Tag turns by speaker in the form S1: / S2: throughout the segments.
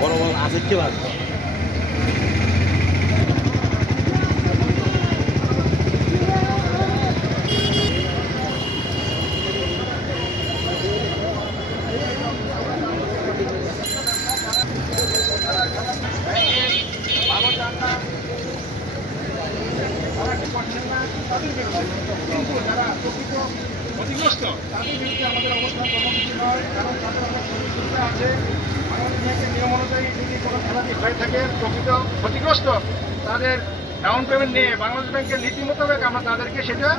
S1: বড় বড় আছে কি বাদ
S2: ক্ষতিগ্রস্ত। তাদের বিরুদ্ধে আমাদের অবস্থান কর্মসূচি নয় সুবিধা আছে। বাংলাদেশ ব্যাংকের নিয়ম অনুযায়ী কোনো খেলাটি হয়ে থাকে, প্রকৃত ক্ষতিগ্রস্ত, তাদের ডাউন পেমেন্ট নিয়ে বাংলাদেশ ব্যাংকের নীতি মোতাবেক আমরা তাদেরকে সেটা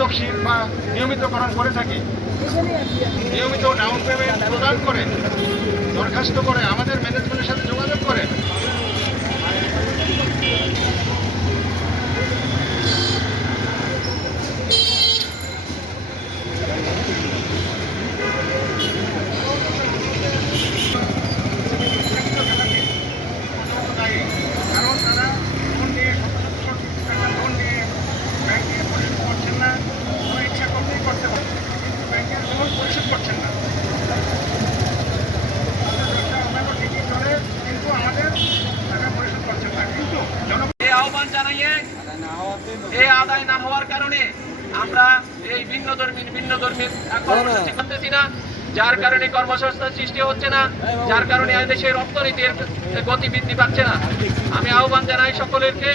S2: তফসিল বা নিয়মিতকরণ করে থাকি। নিয়মিত ডাউন পেমেন্ট প্রদান করে, দরখাস্ত করে, আমাদের ম্যানেজমেন্টের সাথে যোগাযোগ করে
S3: আমরা এই ভিন্ন ধর্মী ভিন্ন ধর্মীর কর্মসূচি করতেছি না। যার কারণে কর্মসংস্থান সৃষ্টি হচ্ছে না যার কারণে দেশের অর্থনীতির গতি বৃদ্ধি পাচ্ছে না। আমি আহ্বান জানাই সকলেরকে